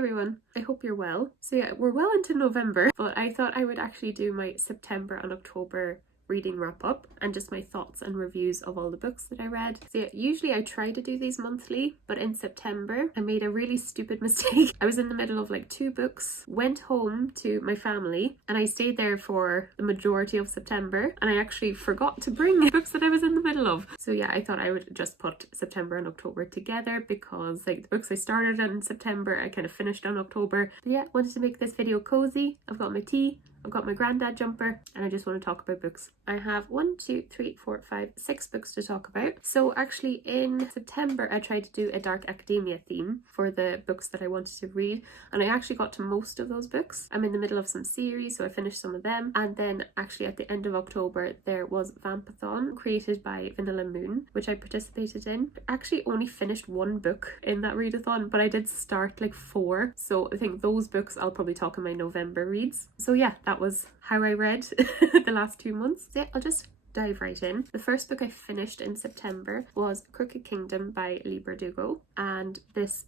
everyone, I hope you're well. So yeah, we're well into November, but I thought I would actually do my September and October reading wrap up and just my thoughts and reviews of all the books that I read. So yeah, usually I try to do these monthly, but in September I made a really stupid mistake. I was in the middle of like 2 books, went home to my family, and I stayed there for the majority of September, and I actually forgot to bring books that I was in the middle of. So yeah, I thought I would just put September and October together because like the books I started in September I kind of finished on October. But yeah, wanted to make this video cozy. I've got my tea, I've got my granddad jumper, and I just want to talk about books. I have 6 books to talk about. So actually in September I tried to do a dark academia theme for the books that I wanted to read, and I actually got to most of those books. I'm in the middle of some series, so I finished some of them. And then actually at the end of October there was Vampathon created by Vanilla Moon, which I participated in. I actually only finished 1 book in that readathon, but I did start like 4, so I think those books I'll probably talk in my November reads. So yeah, that was how I read the last 2 months. So yeah, I'll just dive right in. The first book I finished in September was Crooked Kingdom by Leigh Bardugo, and this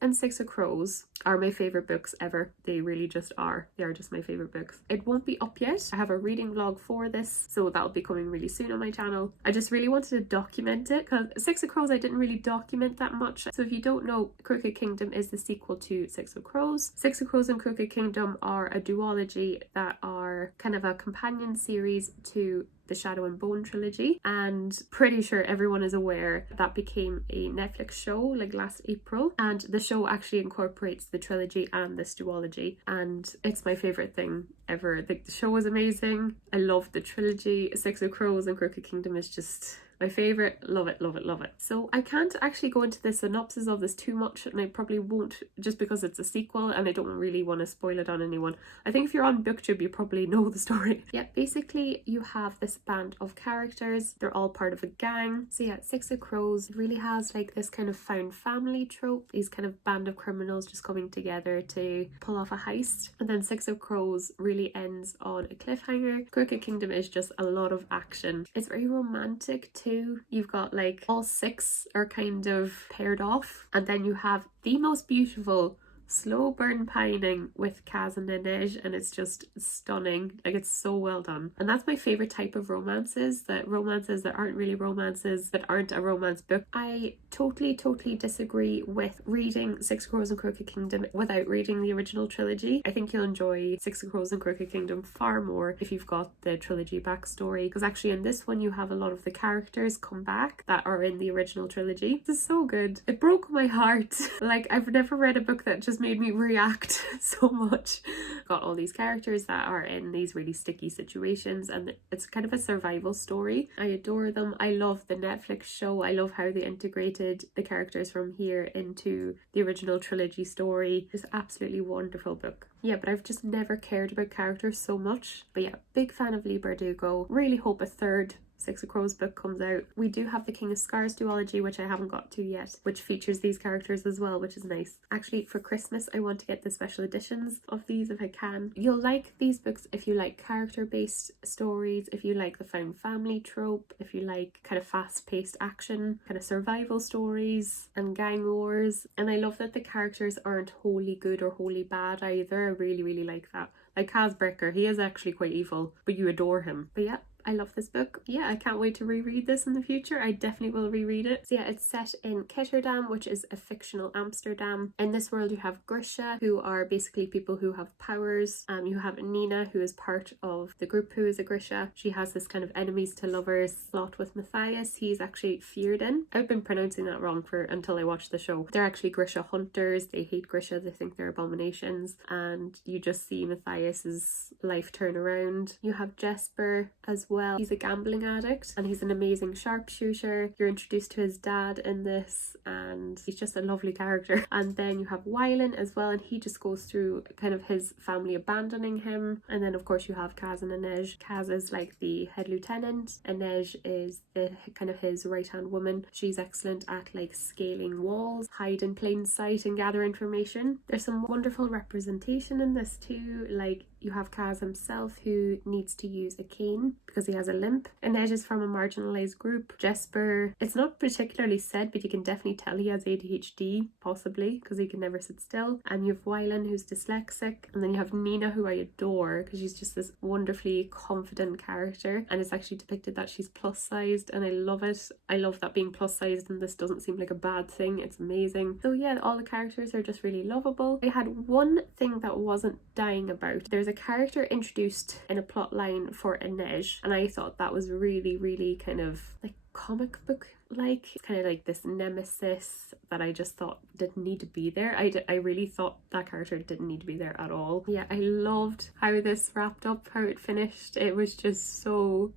and Six of Crows are my favorite books ever. They really just are. They are just my favorite books. It won't be up yet. I have a reading vlog for this, so that'll be coming really soon on my channel. I just really wanted to document it because Six of Crows I didn't really document that much. So if you don't know, Crooked Kingdom is the sequel to Six of Crows. Six of Crows and Crooked Kingdom are a duology that are kind of a companion series to the Shadow and Bone trilogy, and pretty sure everyone is aware that became a Netflix show like last April, and the show actually incorporates the trilogy and this duology, and it's my favorite thing ever. The show is amazing. I love the trilogy. Six of Crows and Crooked Kingdom is just my favorite. Love it, love it, love it. So I can't actually go into the synopsis of this too much, and I probably won't, just because it's a sequel and I don't really want to spoil it on anyone. I think if you're on booktube you probably know the story. Yeah, basically you have this band of characters. They're all part of a gang. So yeah, Six of Crows really has like this kind of found family trope, these kind of band of criminals just coming together to pull off a heist. And then Six of Crows really ends on a cliffhanger. Crooked Kingdom is just a lot of action. It's very romantic too. You've got like all 6 are kind of paired off, and then you have the most beautiful slow burn pining with Kaz and Inej, and it's just stunning. Like, it's so well done, and that's my favorite type of romances that aren't really romances, that aren't a romance book. I totally disagree with reading Six of Crows and Crooked Kingdom without reading the original trilogy. I think you'll enjoy Six of Crows and Crooked Kingdom far more if you've got the trilogy backstory, because actually in this one you have a lot of the characters come back that are in the original trilogy. This is so good. It broke my heart. Like, I've never read a book that just made me react so much. Got all these characters that are in these really sticky situations, and it's kind of a survival story. I adore them. I love the Netflix show. I love how they integrated the characters from here into the original trilogy story. It's an absolutely wonderful book. Yeah, but I've just never cared about characters so much. But yeah, big fan of Leigh Bardugo. Really hope a third Six of Crows book comes out. We do have the King of Scars duology, which I haven't got to yet, which features these characters as well, which is nice. Actually, for Christmas I want to get the special editions of these if I can. You'll like these books if you like character-based stories, if you like the found family trope, if you like kind of fast-paced action, kind of survival stories and gang wars. And I love that the characters aren't wholly good or wholly bad either. I really like that. Like Kaz Brecker, he is actually quite evil, but you adore him. But yeah, I love this book. Yeah, I can't wait to reread this in the future. I definitely will reread it. So yeah, it's set in Ketterdam, which is a fictional Amsterdam. In this world you have Grisha, who are basically people who have powers. You have Nina, who is part of the group who is a Grisha. She has this kind of enemies to lovers plot with Matthias. He's actually Fjerdan. I've been pronouncing that wrong until I watched the show. They're actually Grisha hunters. They hate Grisha. They think they're abominations. And you just see Matthias's life turn around. You have Jesper as well. He's a gambling addict and he's an amazing sharpshooter. You're introduced to his dad in this, and he's just a lovely character. And then you have Wylan as well, and he just goes through kind of his family abandoning him. And then of course you have Kaz and Inej. Kaz is like the head lieutenant. Inej is the kind of his right hand woman. She's excellent at like scaling walls, hide in plain sight and gather information. There's some wonderful representation in this too. Like, you have Kaz himself, who needs to use a cane because he has a limp. Inej is from a marginalized group. Jesper, it's not particularly said, but you can definitely tell he has ADHD, possibly, because he can never sit still. And you have Wylan, who's dyslexic. And then you have Nina, who I adore, because she's just this wonderfully confident character. And it's actually depicted that she's plus sized, and I love it. I love that being plus sized, and this doesn't seem like a bad thing. It's amazing. So yeah, all the characters are just really lovable. I had one thing that wasn't dying about. There's a character introduced in a plot line for Inej, and I thought that was really kind of like comic book like. It's kind of like this nemesis that I just thought didn't need to be there. I really thought that character didn't need to be there at all. Yeah, I loved how this wrapped up, how it finished. It was just so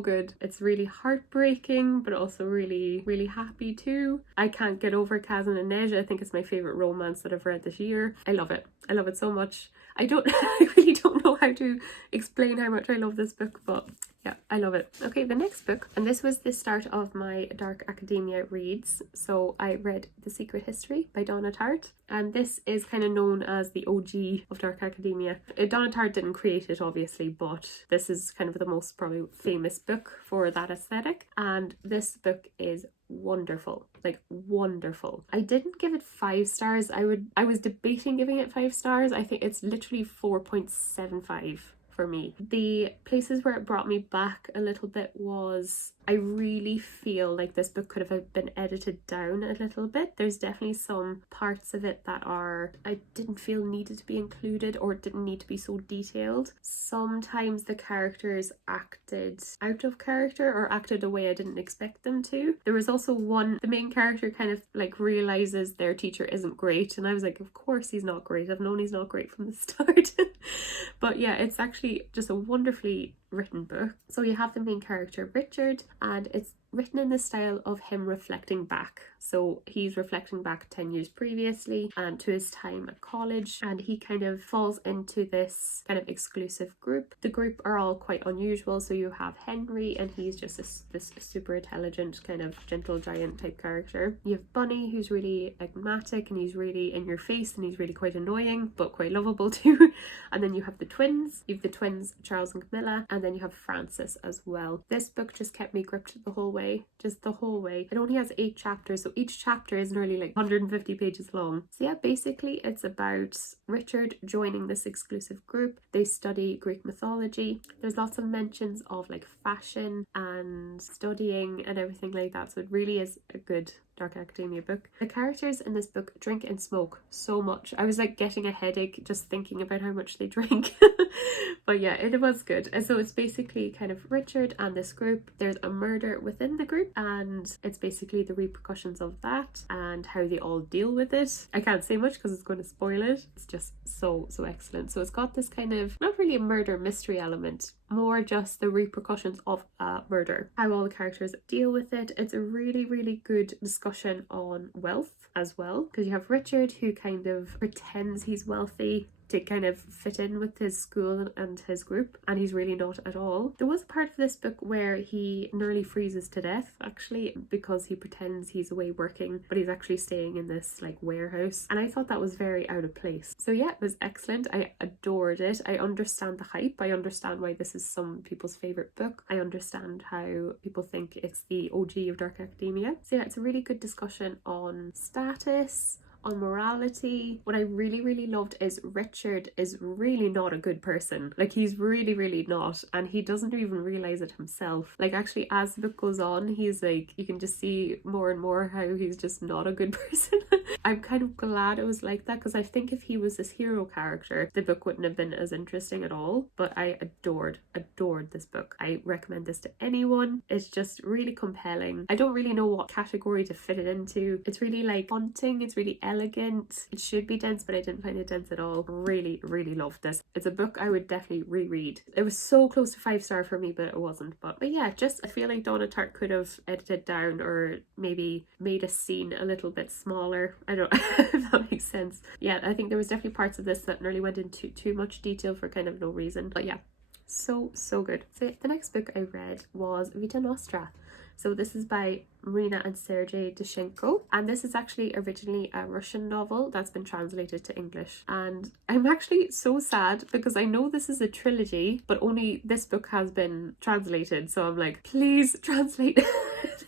good. It's really heartbreaking, but also really happy too. I can't get over Kaz and Inej. I think it's my favorite romance that I've read this year. I love it so much. I really don't know how to explain how much I love this book, but yeah, I love it. Okay, the next book, and this was the start of my Dark Academia reads. So I read The Secret History by Donna Tartt, and this is kind of known as the OG of Dark Academia. Donna Tartt didn't create it, obviously, but this is kind of the most probably famous book for that aesthetic, and this book is wonderful, like wonderful. I didn't give it 5 stars. I was debating giving it 5 stars. I think it's literally 4.75 for me. The places where it brought me back a little bit was, I really feel like this book could have been edited down a little bit. There's definitely some parts of it that I didn't feel needed to be included, or didn't need to be so detailed. Sometimes the characters acted out of character, or acted a way I didn't expect them to. There was also the main character kind of like realizes their teacher isn't great, and I was like, of course he's not great. I've known he's not great from the start. But yeah, it's actually just a wonderfully written book. So you have the main character Richard, and it's written in the style of him reflecting back. So he's reflecting back 10 years previously and to his time at college, and he kind of falls into this kind of exclusive group. The group are all quite unusual. So you have Henry, and he's just this super intelligent kind of gentle giant type character. You have Bunny, who's really enigmatic, and he's really in your face, and he's really quite annoying but quite lovable too. And then you have the twins. You have the twins Charles and Camilla, and then you have Francis as well. This book just kept me gripped the whole way, just the whole way. It only has 8 chapters, so each chapter is nearly like 150 pages long. So yeah, basically it's about Richard joining this exclusive group. They study Greek mythology. There's lots of mentions of like fashion and studying and everything like that, so it really is a good Dark Academia book. The characters in this book drink and smoke so much. I was like getting a headache just thinking about how much they drink. But yeah, it was good. And so it's basically kind of Richard and this group. There's a murder within the group, and it's basically the repercussions of that and how they all deal with it. I can't say much because it's going to spoil it. It's just so excellent. So it's got this kind of, not really a murder mystery element, more just the repercussions of a murder, how all the characters deal with it. It's a really good discussion on wealth as well, because you have Richard, who kind of pretends he's wealthy to kind of fit in with his school and his group, and he's really not at all. There was a part of this book where he nearly freezes to death, actually, because he pretends he's away working, but he's actually staying in this like warehouse, and I thought that was very out of place. So yeah, it was excellent. I adored it. I understand the hype. I understand why this is some people's favorite book. I understand how people think it's the OG of Dark Academia. So yeah, it's a really good discussion on status, on morality. What I really loved is Richard is really not a good person. Like, he's really not, and he doesn't even realize it himself. Like, actually, as the book goes on, he's like, you can just see more and more how he's just not a good person. I'm kind of glad it was like that, because I think if he was this hero character, the book wouldn't have been as interesting at all. But I adored this book. I recommend this to anyone. It's just really compelling. I don't really know what category to fit it into. It's really like haunting. It's really elegant. It should be dense, but I didn't find it dense at all. Really loved this. It's a book I would definitely reread. It was so close to 5-star for me, but it wasn't. But yeah, just I feel like Donna Tartt could have edited down, or maybe made a scene a little bit smaller. I don't know if that makes sense. Yeah, I think there was definitely parts of this that nearly went into too much detail for kind of no reason. But yeah, so good. So the next book I read was Vita Nostra. So this is by Marina and Sergei Dushenko, and this is actually originally a Russian novel that's been translated to English. And I'm actually so sad because I know this is a trilogy, but only this book has been translated, so I'm like, please translate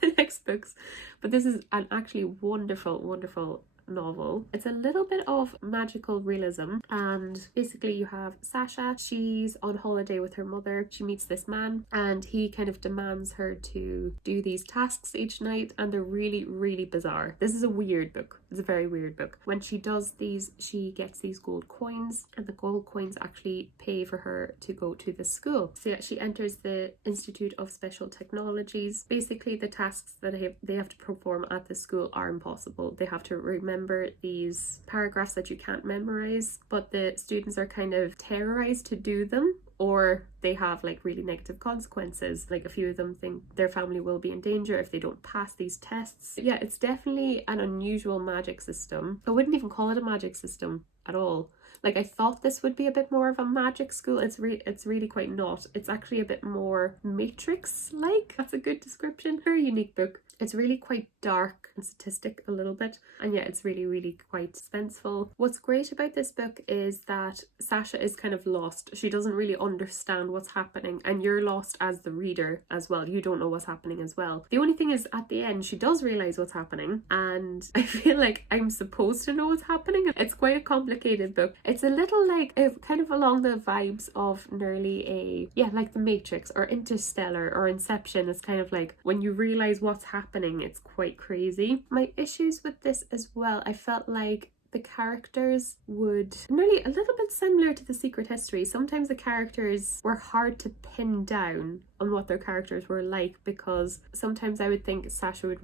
the next books. But this is an actually wonderful novel. It's a little bit of magical realism, and basically you have Sasha. She's on holiday with her mother. She meets this man and he kind of demands her to do these tasks each night, and they're really bizarre. This is a weird book. It's a very weird book. When she does these, she gets these gold coins, and the gold coins actually pay for her to go to the school. So yeah, she enters the Institute of Special Technologies. Basically the tasks that they have to perform at the school are impossible. They have to remember these paragraphs that you can't memorize, but the students are kind of terrorized to do them, or they have like really negative consequences. Like a few of them think their family will be in danger if they don't pass these tests. Yeah, it's definitely an unusual magic system. I wouldn't even call it a magic system at all. Like, I thought this would be a bit more of a magic school. It's really quite not. It's actually a bit more Matrix-like. That's a good description. Very unique book. It's really quite dark and statistic a little bit, and yeah, it's really quite suspenseful. What's great about this book is that Sasha is kind of lost. She doesn't really understand what's happening, and you're lost as the reader as well. You don't know what's happening as well. The only thing is, at the end, she does realize what's happening, and I feel like I'm supposed to know what's happening. It's quite a complicated book. It's a little like kind of along the vibes of nearly like The Matrix or Interstellar or Inception. It's kind of like when you realize what's happening, it's quite crazy. My issues with this as well, I felt like the characters would nearly a little bit similar to The Secret History. Sometimes the characters were hard to pin down on what their characters were like, because sometimes I would think Sasha would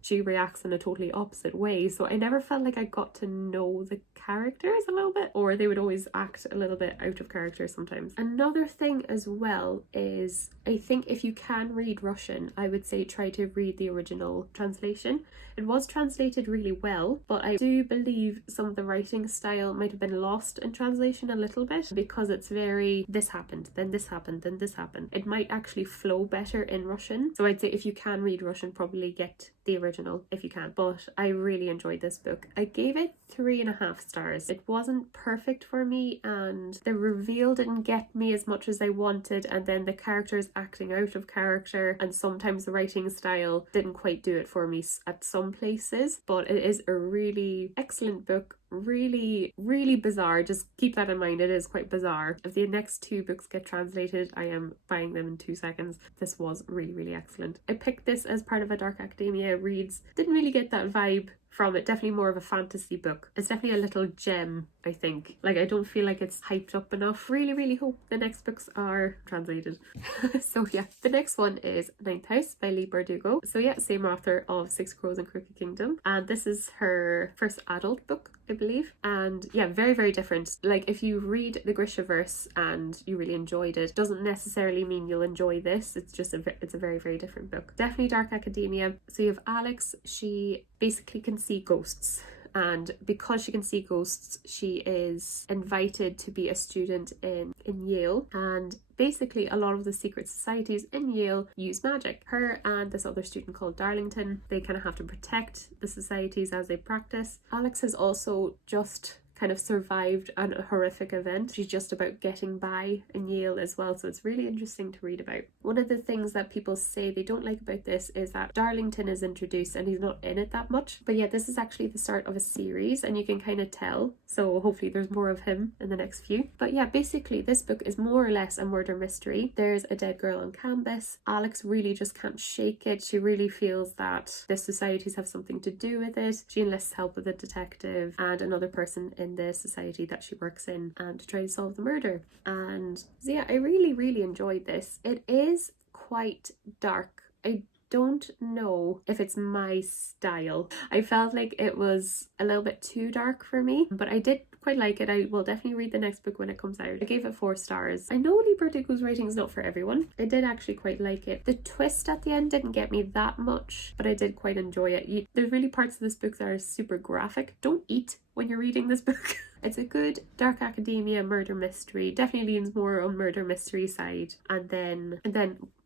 she reacts in a totally opposite way, so I never felt like I got to know the characters a little bit, or they would always act a little bit out of character sometimes. Another thing as well is, I think if you can read Russian, I would say try to read the original translation. It was translated really well, but I do believe some of the writing style might have been lost in translation a little bit, because it's very, this happened, then this happened, then this happened. It might actually flow better in Russian. So I'd say if you can read Russian, probably get the original if you can. But I really enjoyed this book. I gave it 3.5 stars. It wasn't perfect for me, and the reveal didn't get me as much as I wanted, and then the characters acting out of character, and sometimes the writing style didn't quite do it for me at some places. But it is a really excellent book. Really bizarre. Just keep that in mind. It is quite bizarre. If the next 2 books get translated, I am buying them in 2 seconds. This was really excellent. I picked this as part of a Dark Academia reads. Didn't really get that vibe from it. Definitely more of a fantasy book. It's definitely a little gem, I think. Like, I don't feel like it's hyped up enough. Really hope the next books are translated. So yeah, the next one is Ninth House by Leigh Bardugo. So yeah, same author of Six Crows and Crooked Kingdom, and this is her first adult book, I believe. And yeah, very different. Like, if you read the Grishaverse and you really enjoyed it, doesn't necessarily mean you'll enjoy this. It's just it's a very different book. Definitely Dark Academia. So you have Alex. She basically can see ghosts, and because she can see ghosts, she is invited to be a student in Yale, and basically a lot of the secret societies in Yale use magic. Her and this other student called Darlington, they kind of have to protect the societies as they practice. Alex has also just kind of survived a horrific event. She's just about getting by in Yale as well, so it's really interesting to read about. One of the things that people say they don't like about this is that Darlington is introduced and he's not in it that much. But yeah, this is actually the start of a series, and you can kind of tell, so hopefully there's more of him in the next few. But yeah, basically this book is more or less a murder mystery. There's a dead girl on campus. Alex really just can't shake it. She really feels that the societies have something to do with it. She enlists help with a detective and another person in the society that she works in, and to try to solve the murder. And so yeah, I really enjoyed this. It is quite dark. I don't know if it's my style. I felt like it was a little bit too dark for me, but I did quite like it. I will definitely read the next book when it comes out. I gave it 4 stars. I know Leigh Bardugo's writing is not for everyone. I did actually quite like it. The twist at the end didn't get me that much, but I did quite enjoy it. There's really parts of this book that are super graphic. Don't eat when you're reading this book. It's a good dark academia murder mystery. Definitely leans more on murder mystery side, and then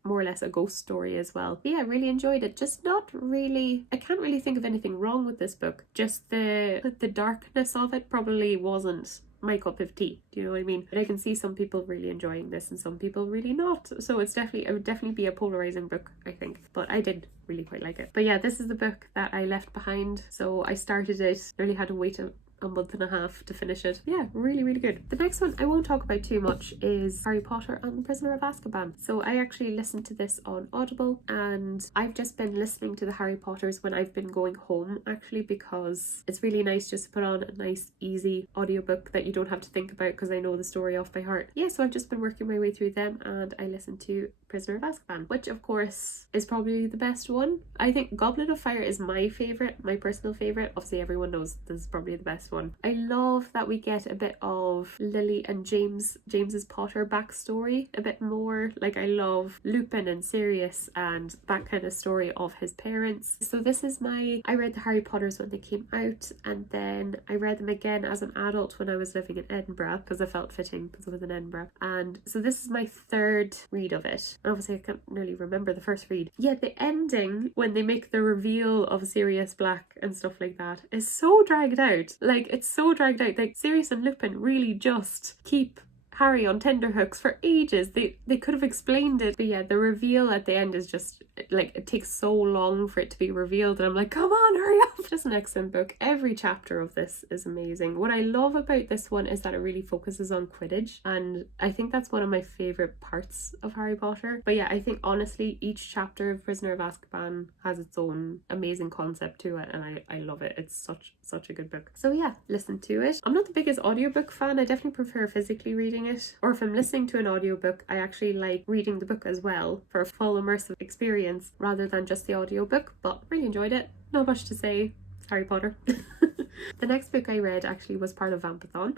more or less a ghost story as well. But yeah, I really enjoyed it. Just not really, I can't really think of anything wrong with this book. Just the darkness of it probably wasn't my cup of tea. Do you know what I mean? But I can see some people really enjoying this and some people really not. So it would definitely be a polarizing book, I think. But I did really quite like it. But yeah, this is the book that I left behind. So I started it, nearly had to wait a month and a half to finish it. Yeah, really, really good. The next one I won't talk about too much is Harry Potter and the Prisoner of Azkaban. So I actually listened to this on Audible, and I've just been listening to the Harry Potters when I've been going home, actually, because it's really nice just to put on a nice easy audiobook that you don't have to think about because I know the story off by heart. Yeah, so I've just been working my way through them, and I listened to Prisoner of Azkaban, which of course is probably the best one. I think Goblet of Fire is my favourite, my personal favourite. Obviously everyone knows this is probably the best one. I love that we get a bit of Lily and James's Potter backstory a bit more. Like, I love Lupin and Sirius and that kind of story of his parents. So this is I read the Harry Potters when they came out, and then I read them again as an adult when I was living in Edinburgh because I felt fitting because I was in Edinburgh. And so this is my third read of it. Obviously I can't really remember the first read. Yeah, the ending when they make the reveal of Sirius Black and stuff like that is so dragged out. Like, it's so dragged out. Like, Sirius and Lupin really just keep Harry on tenterhooks for ages. They could have explained it, but yeah, the reveal at the end is just like, it takes so long for it to be revealed, and I'm like, come on, hurry up. Just an excellent book. Every chapter of this is amazing. What I love about this one is that it really focuses on Quidditch, and I think that's one of my favorite parts of Harry Potter. But yeah, I think honestly each chapter of Prisoner of Azkaban has its own amazing concept to it, and I love it. It's such a good book. So yeah, listen to it. I'm not the biggest audiobook fan. I definitely prefer physically reading it, or if I'm listening to an audiobook, I actually like reading the book as well for a full immersive experience rather than just the audiobook. But really enjoyed it. Not much to say. It's Harry Potter. The next book I read actually was part of Vampathon,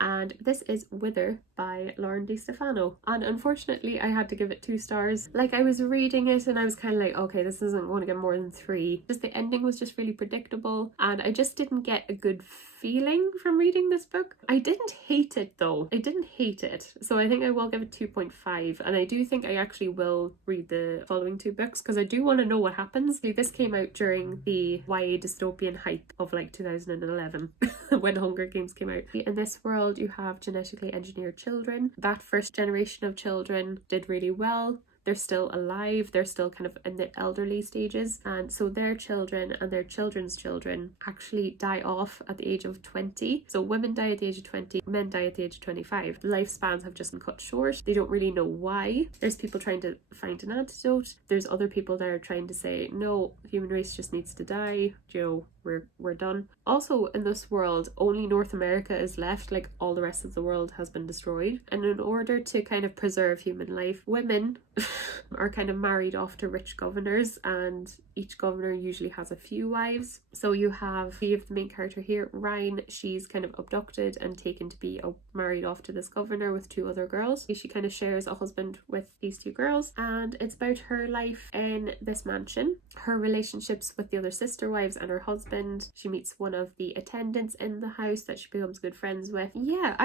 and this is Wither by Lauren DiStefano, and unfortunately I had to give it 2 stars. Like, I was reading it and I was kind of like, okay, this isn't going to get more than 3. Just the ending was just really predictable, and I just didn't get a good feeling from reading this book. I didn't hate it though. I didn't hate it, so I think I will give it 2.5, and I do think I actually will read the following 2 books because I do want to know what happens. This came out during the YA dystopian hype of like 2011 when Hunger Games came out. In this world you have genetically engineered children. That first generation of children did really well. They're still alive, they're still kind of in the elderly stages, and so their children and their children's children actually die off at the age of 20. So women die at the age of 20, men die at the age of 25. The lifespans have just been cut short. They don't really know why. There's people trying to find an antidote. There's other people that are trying to say, no, human race just needs to die, you know, we're done. Also, in this world, only North America is left. Like, all the rest of the world has been destroyed, and in order to kind of preserve human life, women are kind of married off to rich governors, and each governor usually has a few wives. So you have the main character here, Ryan. She's kind of abducted and taken to be married off to this governor with 2 other girls. She kind of shares a husband with these 2 girls, and it's about her life in this mansion, her relationships with the other sister wives and her husband. She meets one of the attendants in the house that she becomes good friends with. Yeah,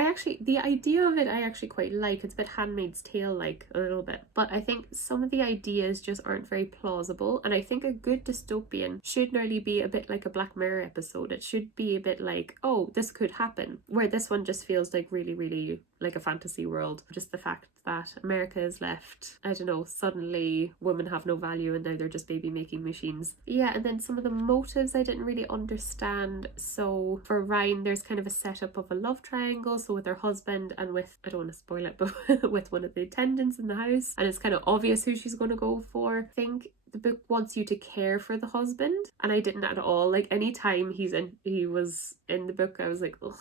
the idea of it I actually quite like. It's a bit Handmaid's Tale like, a little bit, but I think some of the ideas just aren't very plausible, and I think a good dystopian should nearly be a bit like a Black Mirror episode. It should be a bit like, oh, this could happen, where this one just feels like really like a fantasy world. Just the fact that America is left, I don't know, suddenly women have no value and now they're just baby making machines. Yeah, and then some of the motives I didn't really understand. So for Ryan, there's kind of a setup of a love triangle, so with her husband and with, I don't want to spoil it, but with one of the attendants in the house, and it's kind of obvious who she's going to go for. I think the book wants you to care for the husband, and I didn't at all. Like, anytime he was in the book, I was like, ugh.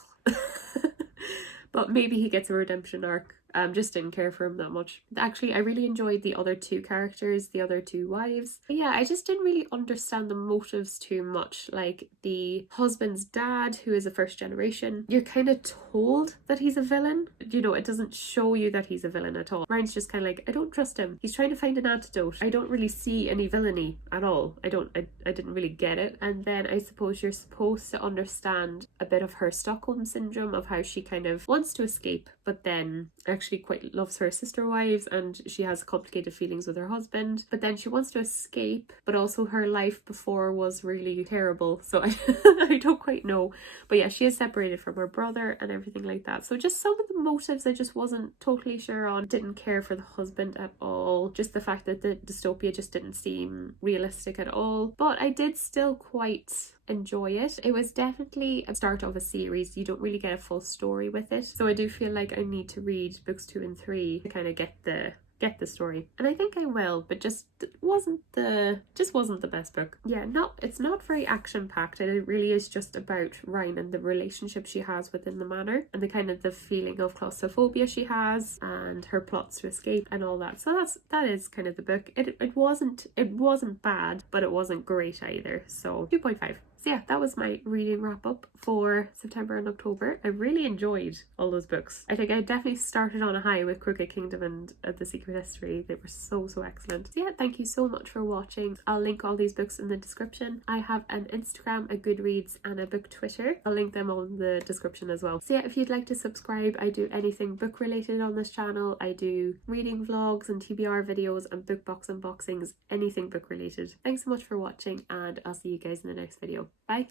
But maybe he gets a redemption arc Just didn't care for him that much. Actually, I really enjoyed the other two characters, the other two wives. But yeah, I just didn't really understand the motives too much. Like the husband's dad, who is a first generation, you're kind of told that he's a villain. You know, it doesn't show you that he's a villain at all. Ryan's just kind of like, I don't trust him. He's trying to find an antidote. I don't really see any villainy at all. I didn't really get it. And then I suppose you're supposed to understand a bit of her Stockholm syndrome, of how she kind of wants to escape, but then actually quite loves her sister wives, and she has complicated feelings with her husband, but then she wants to escape, but also her life before was really terrible. So I don't quite know. But yeah, she is separated from her brother and everything like that. So just some of the motives I just wasn't totally sure on. Didn't care for the husband at all. Just the fact that the dystopia just didn't seem realistic at all. But I did still quite enjoy it. It was definitely a start of a series. You don't really get a full story with it. So I do feel like I need to read books 2 and 3 to kind of get the story, and I think I will, but just wasn't the best book. Yeah, it's not very action packed. It really is just about Ryan and the relationship she has within the manor, and the kind of the feeling of claustrophobia she has, and her plots to escape and all that. So that is kind of the book. It wasn't bad, but it wasn't great either. So 2.5. So yeah, that was my reading wrap up for September and October. I really enjoyed all those books. I think I definitely started on a high with Crooked Kingdom and The Secret History. They were so excellent. So yeah, thank you so much for watching. I'll link all these books in the description. I have an Instagram, a Goodreads, and a book Twitter. I'll link them all in the description as well. So yeah, if you'd like to subscribe, I do anything book related on this channel. I do reading vlogs and TBR videos and book box unboxings, anything book related. Thanks so much for watching, and I'll see you guys in the next video. Bye!